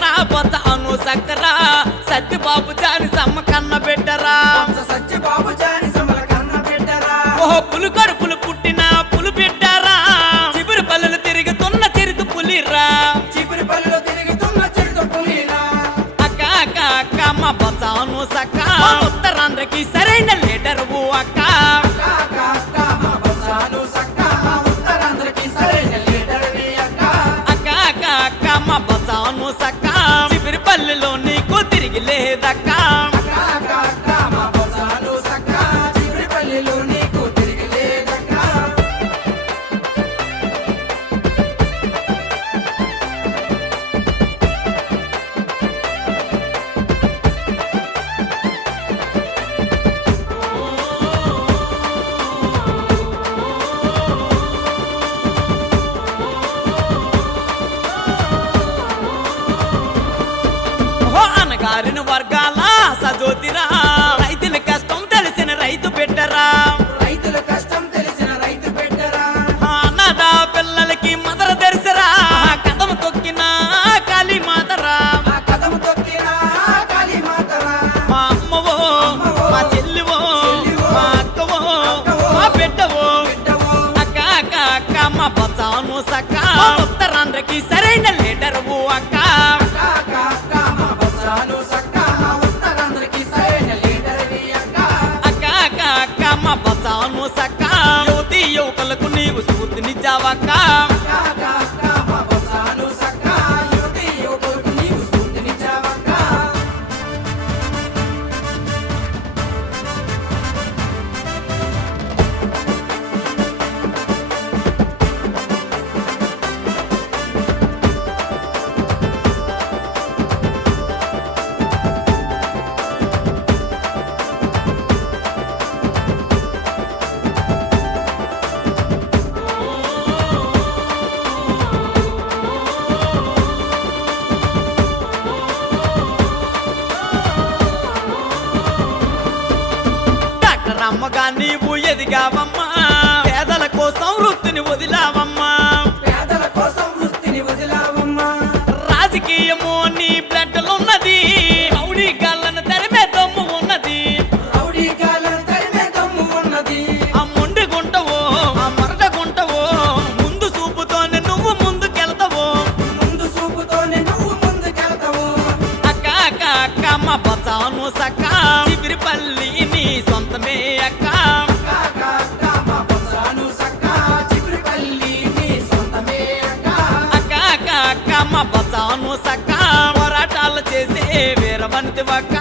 లీడరా బొత్సను సక్కరా సత్యబాబు జాని సమ్మ కన్న బిడ్డరా సత్యబాబు జాని సమ్మల కన్న బిడ్డరా ఓహో పులు కడుపులు పుట్టిన పులు బిడ్డరా చిబురు పల్లెలు తిరుగుతున్న చిరుత పులిరా చిపురి పల్లెలో తిరుగుతున్న చిరుత పులిరా అక్క అక్క అక్క మా బొత్సను సక్క ఉత్తరాంధ్రకి సరైన లీడరు అక్క మా బొత్సను సక్క మా ఉత్తరాంధ్రకి సరైన లీడర్వి అక్క అక్క అక్క అక్క మా బొత్సను సక్క చిబురు పల్లెలో నీకు తిరిగి లేదక్క మా బొత్సను సక్క చిపురి పల్లెలో నీకు తిరగలేదక్క ఓ అనగారిన వర్గాల సజోతిరా రైతుల కష్టం తెలిసిన రైతు బిడ్డరా రైతుల కష్టం తెలిసిన రైతు బిడ్డరా అన్నద పిల్లలకి మదర తెరిసరా కదము తొక్కిన కాళీ మాతరా ఆ కదం తొక్కిన కాళీ మాతరా మా అమ్మవో మా చెల్లివో మా అక్కవో మా బిడ్డవో బిడ్డవో అక్క అక్క అక్క మా బొత్సను సక్క ఉత్తరాంధ్రకి సరైన లీడరు అక్క మా బొత్సను సక్క మా ఉత్తరాంధ్రకి సరైన లీడర్వి అక్క అక్క అక్క అక్క మా బొత్సను సక్క యువతి యువకులకు నీవు స్ఫూర్తినిచ్చావక్క మా బొత్సను సక్క యువతి యువకులకు నీవు స్ఫూర్తినిచ్చావక్క డాక్టర్ అమ్మగా నీవు ఎదిగావమ్మా పేదల కోసం వృత్తిని వదిలావమ్మా పేదల కోసం వృత్తిని వదిలావమ్మా రాజకీయము నీ బ్లడ్లున్నది రౌడీ గాళ్ళను తరిమే దమ్ము ఉన్నది రౌడీ గాలను తరిమే దమ్ము ఉన్నది ఆ మొండి గుంటవో ఆ మరట గుంటవో ముందు చూపుతోనే నువ్వు ముందుకెళ్తావో ముందు చూపుతోనే నువ్వు ముందుకెళ్తావు అక్క అక్క అక్క మా బొత్సను సక్క చిబిరిపల్లి నీ సొంతమే అక్క మా బొత్సను సక్క చిపురిపల్లి నీ సొంతమే అక్క అక్క అక్క అక్క మా బొత్సను సక్క పోరాటాలు చేసే వీరవంతి అక్క